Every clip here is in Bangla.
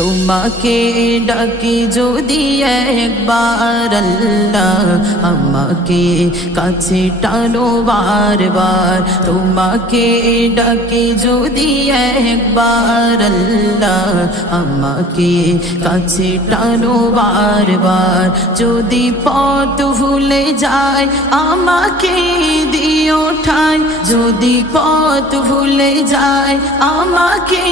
তোমাকে ডাকি যদি একবার আল্লাহ আমাকে কাছে টানো বারবার তোমাকে ডাকি যদি একবার আল্লাহ আমাকে কাছে টানো বারবার যদি পথ ভুলে যায় আমাকে দিও ঠাই যদি পথ ভুলে যায় আমাকে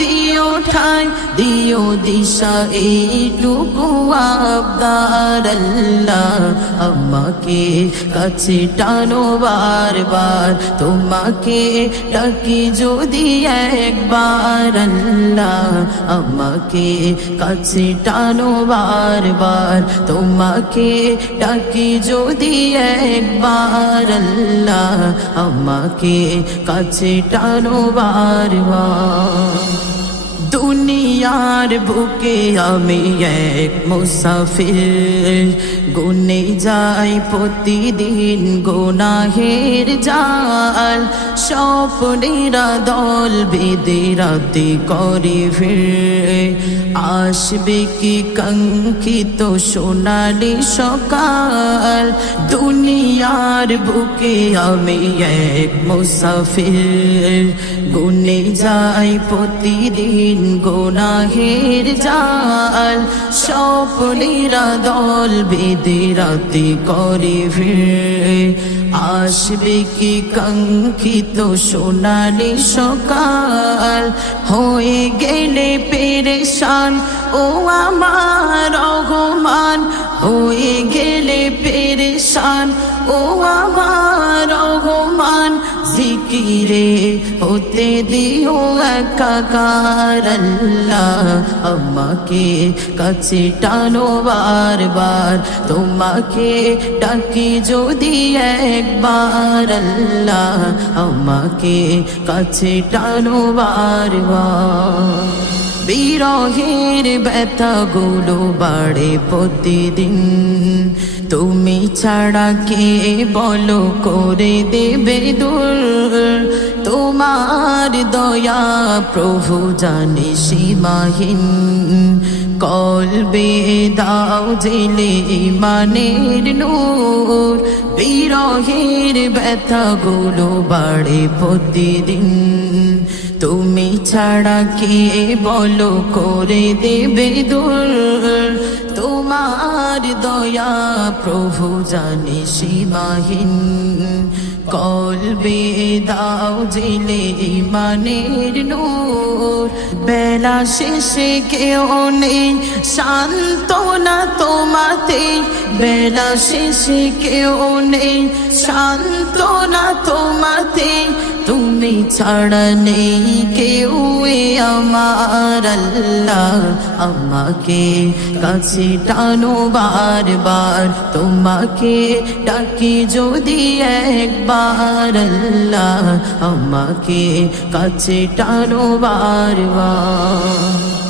দিও ঠাই দিও দিশা এইটুকু আবদার আল্লাহ আমাকে কাছে টানো বারবার তোমাকে ডাকি যদি একবার আল্লাহ আমাকে কাছে টানো বারবার তোমাকে ডাকি যদি একবার আল্লাহ আমাকে কাছে টানো বারবার দুনিয়ার বুকে আমি এক মুসাফির গুনে যাই প্রতিদিন গুনাহের জাল স্বপ্নেরা দল বেঁধে রাতে করে ফিরে আসবে কি কাঙ্ক্ষিত সোনালি সকাল দুনিয়ার বুকে আমি এক মুসাফির গুনে যাই প্রতিদিন গুনাহের জাল স্বপ্নেরা দল বেঁধে রাতে করে ফিরে আসবে কি কাঙ্ক্ষিত সোনালি সকাল হয়ে গেলে পেরেশান ও আমার রহমান হয়ে গেলে পেরেশান ও আমার রহমান জিকিরে হতে দিও একাকার আল্লাহ আমাকে কাছে টানো বারবার তোমাকে ডাকি যদি একবার আল্লাহ আমাকে কাছে টানো বারবার বিরহের ব্যথাগুলো বাড়ে প্রতিদিন তুমি ছাড়া কে বলো করে দেবে দূর তোমার দয়া প্রভু জানে সীমাহীন কলবে দাও জেলে ইমানের নূর বিরহের ব্যথাগুলো বাড়ে প্রতিদিন তুমি ছাড়া কে বলো করে দেবে দূর তোমার দয়া প্রভু জানে সীমাহীন কলবে দাও জেলে ইমানের নূর বেলা শেষে কেউ নেই সান্ত্বনা তোমাতে বেলা শেষে কেউ নেই সান্ত্বনা তোমাতে তুমি ছাড়া নেই কেউ আমার আল্লাহ আমাকে কাছে টানো বারবার তোমাকে ডাকি যদি একবার আল্লাহ আমাকে কাছে টানো বারবার